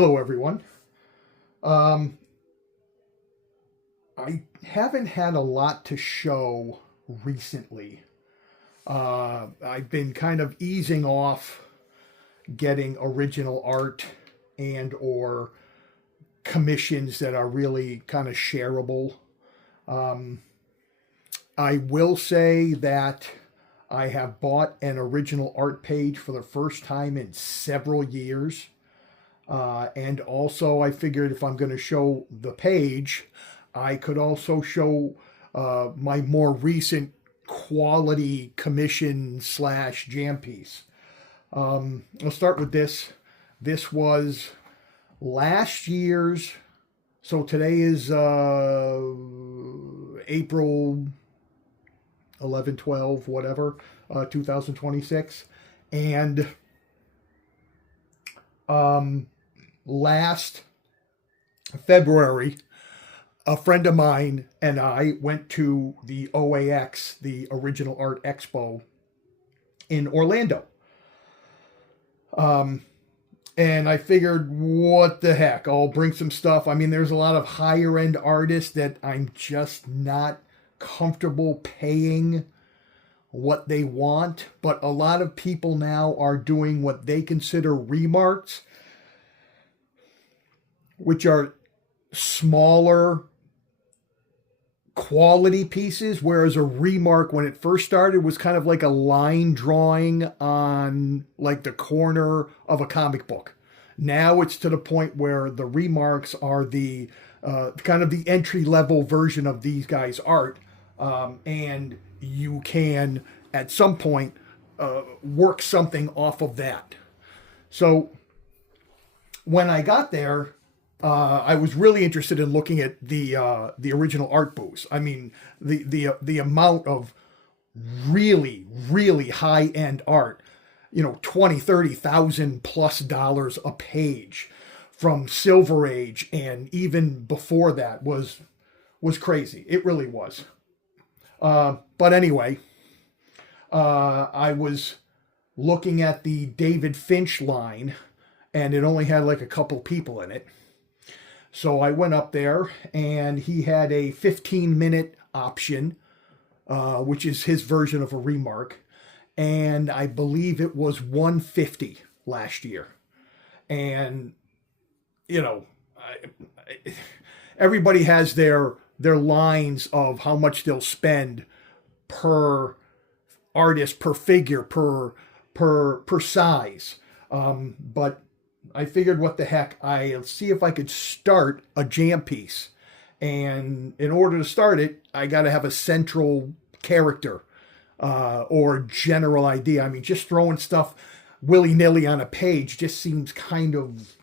Hello, everyone. Um, I haven't had a lot to show recently. I've been kind of easing off getting original art and or commissions that are really kind of shareable. Um, I will say that I have bought an original art page for the first time in several years. And also, I figured if I'm going to show the page, I could also show my more recent quality commission slash jam piece. I'll start with this. This was last year's, so today is April 11, 12, whatever, 2026. And um, last February, a friend of mine and I went to the OAX, the Original Art Expo in Orlando. Um, and I figured, what the heck? I'll bring some stuff. I mean, there's a lot of higher end artists that I'm just not comfortable paying what they want. But a lot of people now are doing what they consider remarks, which are smaller quality pieces, whereas a remark when it first started was kind of like a line drawing on like the corner of a comic book. Now it's to the point where the remarks are the kind of the entry level version of these guys' art, and you can at some point work something off of that. So when I got there, I was really interested in looking at the original art booths. I mean, the amount of really high end art, 20, 30,000 plus dollars a page from Silver Age and even before that was crazy. It really was. But anyway, I was looking at the David Finch line, and it only had like a couple people in it. So I went up there, and he had a 15-minute option, which is his version of a remark. And I believe it was 150 last year. And, everybody has their lines of how much they'll spend per artist, per figure, per size. But I figured, what the heck, I'll see if I could start a jam piece. And in order to start it, I got to have a central character or general idea. I mean, just throwing stuff willy-nilly on a page just seems kind of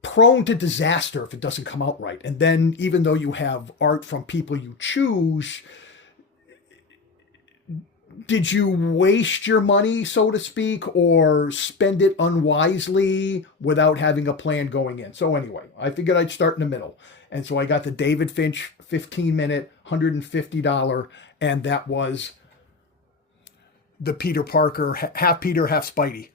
prone to disaster if it doesn't come out right. And then even though you have art from people you choose, did you waste your money, so to speak, or spend it unwisely without having a plan going in? So anyway, I figured I'd start in the middle. And so I got the David Finch 15-minute, $150, and that was the Peter Parker, half Peter, half Spidey.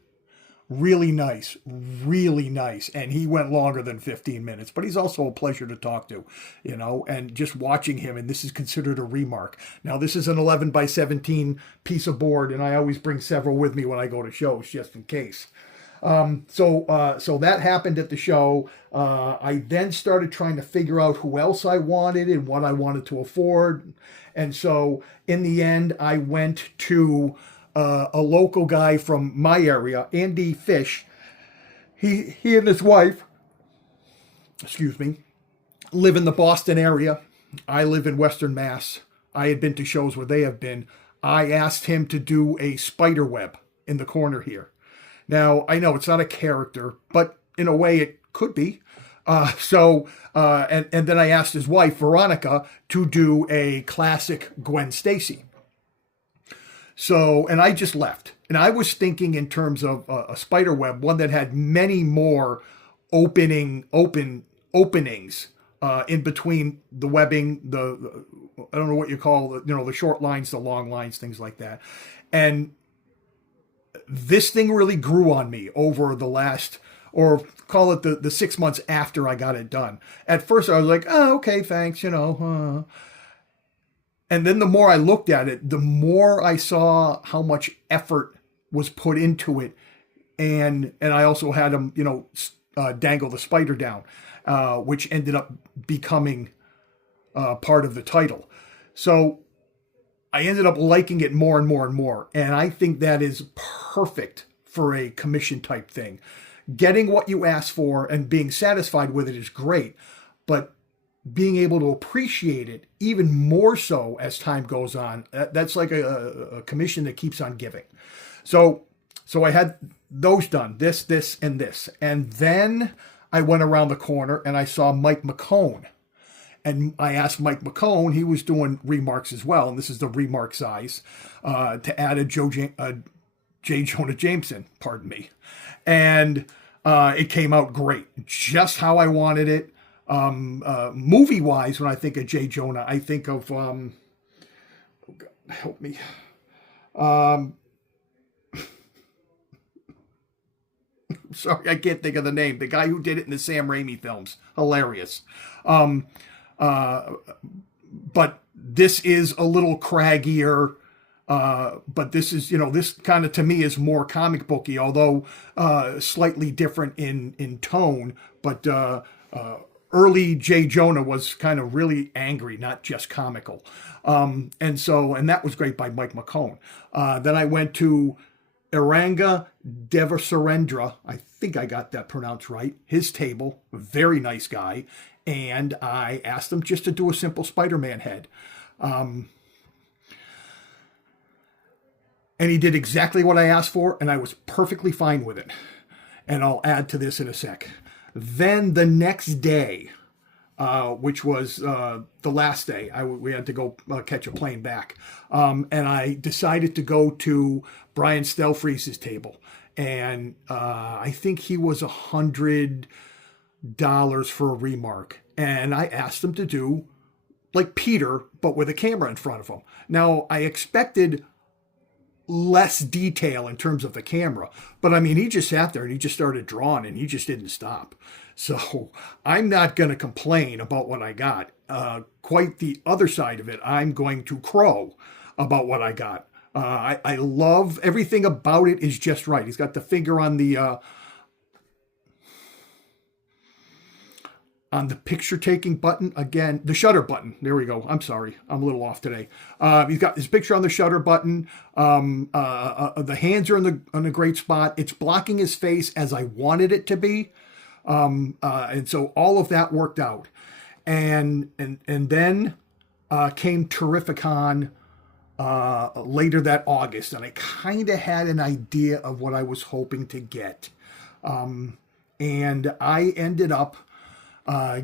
Really nice, really nice. And he went longer than 15 minutes, but he's also a pleasure to talk to, and just watching him. And this is considered a remark. Now, this is an 11 by 17 piece of board, and I always bring several with me when I go to shows just in case. So that happened at the show. I then started trying to figure out who else I wanted and what I wanted to afford. And so in the end, I went to a local guy from my area, Andy Fish. He and his wife, live in the Boston area. I live in Western Mass. I had been to shows where they have been. I asked him to do a spider web in the corner here. Now, I know it's not a character, but in a way it could be. And then I asked his wife, Veronica, to do a classic Gwen Stacy. So, and I just left. And I was thinking in terms of a spider web, one that had many more openings in between the webbing, I don't know what you call, the short lines, the long lines, things like that. And this thing really grew on me over or call it the 6 months after I got it done. At first I was like, oh, okay, thanks, And then the more I looked at it, the more I saw how much effort was put into it. And I also had him, dangle the spider down, which ended up becoming part of the title. So I ended up liking it more and more and more. And I think that is perfect for a commission type thing. Getting what you ask for and being satisfied with it is great, but being able to appreciate it even more so as time goes on, that's like a commission that keeps on giving. So I had those done, this, and this. And then I went around the corner and I saw Mike McCone. And I asked Mike McCone, he was doing remarks as well, and this is the remark size, to add a J. Jonah Jameson, pardon me. And it came out great, just how I wanted it. Movie-wise, when I think of J. Jonah, I think of, oh God, help me. Sorry, I can't think of the name. The guy who did it in the Sam Raimi films. Hilarious. But this is a little craggier. But this is, this kind of to me is more comic booky, although slightly different in tone. But early J. Jonah was kind of really angry, not just comical. And that was great by Mike McCone. Then I went to Iranga Devasurendra. I think I got that pronounced right. His table, very nice guy. And I asked him just to do a simple Spider-Man head. And he did exactly what I asked for, and I was perfectly fine with it. And I'll add to this in a sec. Then the next day, which was the last day, we had to go catch a plane back. And I decided to go to Brian Stelfreeze's table. And I think he was $100 for a remark. And I asked him to do like Peter, but with a camera in front of him. Now, I expected less detail in terms of the camera, but I mean, he just sat there and he just started drawing and he just didn't stop. So I'm not going to complain about what I got. Quite the other side of it, I'm going to crow about what I got. I love everything about it is just right. He's got the finger on the picture taking button again, the shutter button. There we go. I'm sorry. I'm a little off today. He's got his picture on the shutter button. The hands are on a great spot. It's blocking his face as I wanted it to be. And so all of that worked out. And then came Terrificon later that August. And I kind of had an idea of what I was hoping to get. And I ended up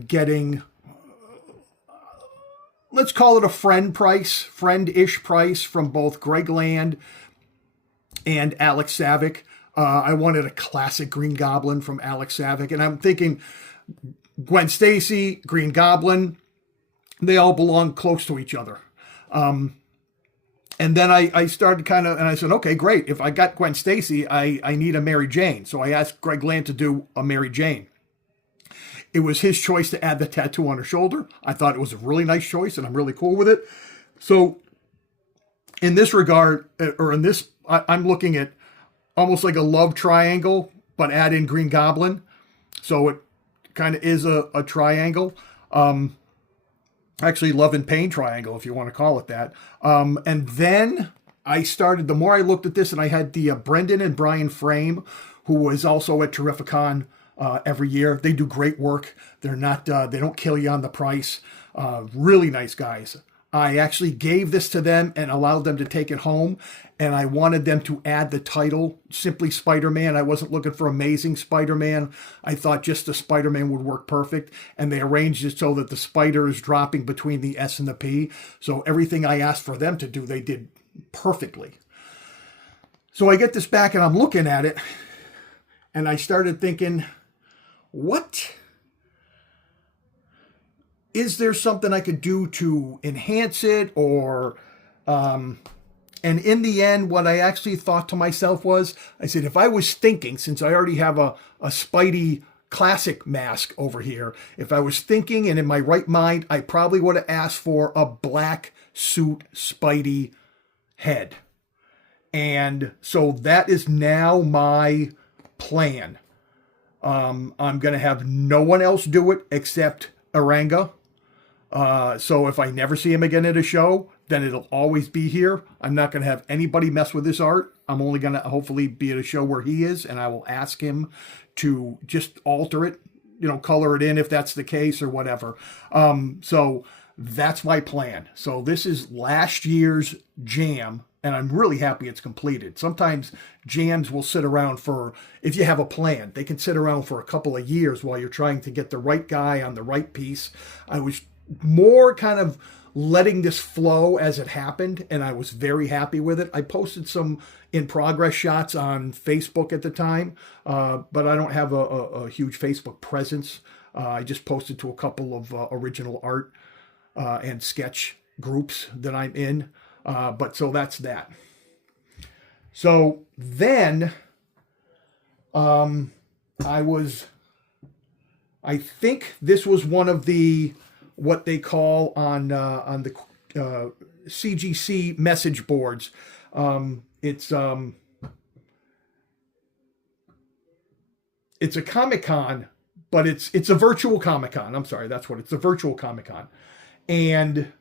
getting, let's call it a friend-ish price from both Greg Land and Alex Savick. I wanted a classic Green Goblin from Alex Savick, and I'm thinking Gwen Stacy, Green Goblin, they all belong close to each other. And then I started and I said, okay, great. If I got Gwen Stacy, I need a Mary Jane. So I asked Greg Land to do a Mary Jane. It was his choice to add the tattoo on her shoulder. I thought it was a really nice choice, and I'm really cool with it. So in this regard, I'm looking at almost like a love triangle, but add in Green Goblin. So it kind of is a triangle. Actually, love and pain triangle, if you want to call it that. And then the more I looked at this, and I had the Brendan and Brian Frame, who was also at Terrificon every year. They do great work. They're not, they don't kill you on the price. Really nice guys. I actually gave this to them and allowed them to take it home. And I wanted them to add the title, simply Spider-Man. I wasn't looking for Amazing Spider-Man. I thought just the Spider-Man would work perfect. And they arranged it so that the spider is dropping between the S and the P. So everything I asked for them to do, they did perfectly. So I get this back and I'm looking at it. And I started thinking, what? Is there something I could do to enhance it or And in the end, what I actually thought to myself was, I said, if I was thinking, since I already have a Spidey classic mask over here, if I was thinking and in my right mind, I probably would have asked for a black suit Spidey head. And so that is now my plan. I'm going to have no one else do it except Aranga. So if I never see him again at a show, then it'll always be here. I'm not going to have anybody mess with his art. I'm only going to hopefully be at a show where he is, and I will ask him to just alter it, color it in if that's the case or whatever. So that's my plan. So this is last year's jam, and I'm really happy it's completed. Sometimes jams will sit around for, if you have a plan, they can sit around for a couple of years while you're trying to get the right guy on the right piece. I was more kind of letting this flow as it happened, and I was very happy with it. I posted some in progress shots on Facebook at the time, but I don't have a huge Facebook presence. I just posted to a couple of original art and sketch groups that I'm in. But so that's that. So then I think this was one of the, what they call on the CGC message boards. It's a Comic-Con, but it's a virtual Comic-Con. I'm sorry, that's what it's a virtual Comic-Con. And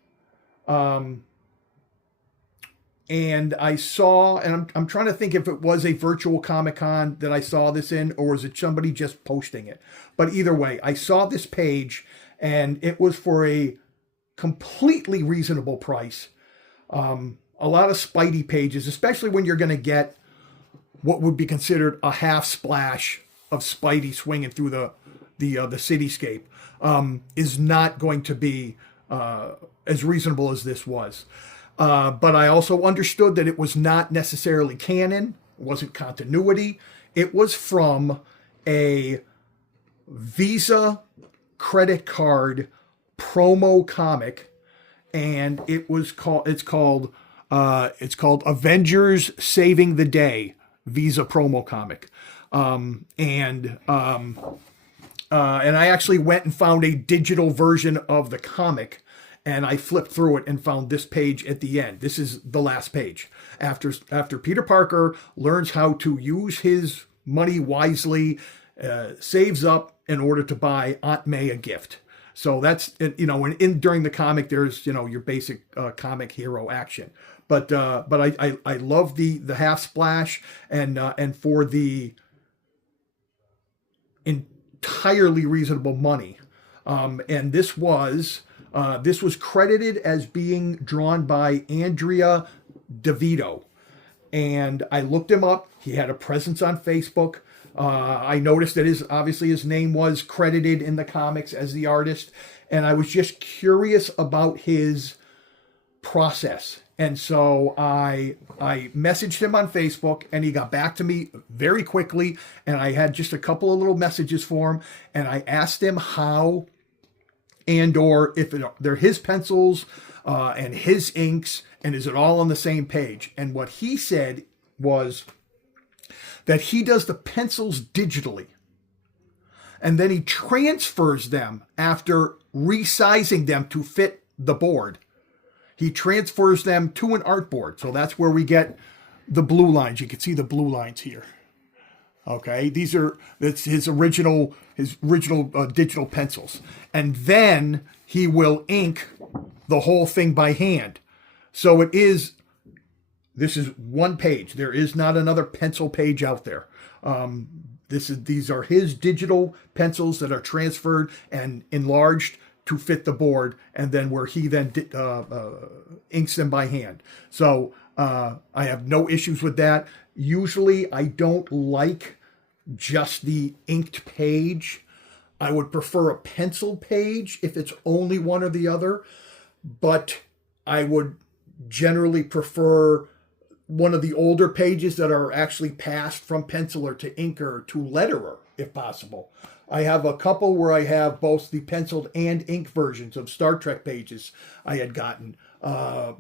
I saw, and I'm trying to think if it was a virtual Comic-Con that I saw this in, or was it somebody just posting it? But either way, I saw this page, and it was for a completely reasonable price. A lot of Spidey pages, especially when you're going to get what would be considered a half splash of Spidey swinging through the cityscape, is not going to be as reasonable as this was. But I also understood that it was not necessarily canon, it wasn't continuity. It was from a Visa credit card promo comic, and it's called Avengers Saving the Day Visa promo comic. And I actually went and found a digital version of the comic, and I flipped through it and found this page at the end. This is the last page. After Peter Parker learns how to use his money wisely, saves up in order to buy Aunt May a gift. So that's, during the comic, there's, your basic comic hero action. But I love the half splash, and for the entirely reasonable money. And this was credited as being drawn by Andrea DeVito. And I looked him up. He had a presence on Facebook. I noticed that his name was credited in the comics as the artist. And I was just curious about his process. And so I messaged him on Facebook, and he got back to me very quickly. And I had just a couple of little messages for him. And I asked him how or if they're his pencils and his inks, and is it all on the same page? And what he said was that he does the pencils digitally, and then he transfers them after resizing them to fit the board. He transfers them to an artboard. So that's where we get the blue lines. You can see the blue lines here. Okay, that's his original digital pencils. And then he will ink the whole thing by hand. So this is one page. There is not another pencil page out there. These are his digital pencils that are transferred and enlarged to fit the board, and then where he then inks them by hand. So I have no issues with that. Usually I don't like just the inked page. I would prefer a pencil page if it's only one or the other, but I would generally prefer one of the older pages that are actually passed from penciler to inker to letterer, if possible. I have a couple where I have both the penciled and ink versions of Star Trek pages I had gotten. And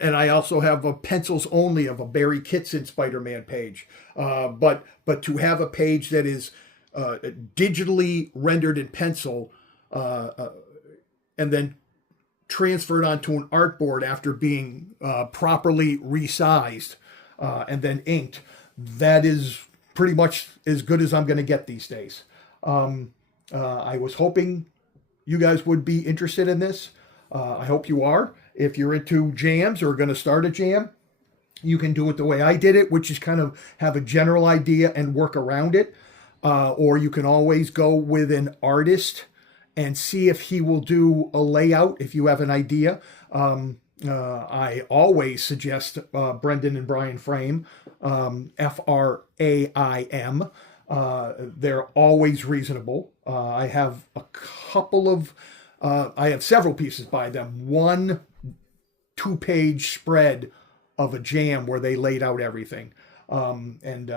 and I also have a pencils only of a Barry Kitson Spider-Man page. But to have a page that is digitally rendered in pencil and then transferred onto an artboard after being properly resized and then inked, that is pretty much as good as I'm going to get these days. I was hoping you guys would be interested in this. I hope you are. If you're into jams or going to start a jam, you can do it the way I did it, which is kind of have a general idea and work around it. Or you can always go with an artist and see if he will do a layout if you have an idea. I always suggest Brendan and Brian Frame, Fraim. They're always reasonable. I have I have several pieces by them. One 2-page spread of a jam where they laid out everything. And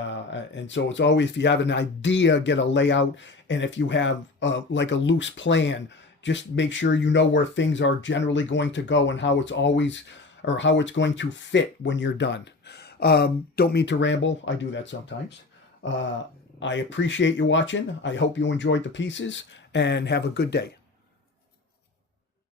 so it's always, if you have an idea, get a layout. And if you have like a loose plan, just make sure you know where things are generally going to go and how it's always, or how it's going to fit when you're done. Don't mean to ramble. I do that sometimes. I appreciate you watching. I hope you enjoyed the pieces and have a good day.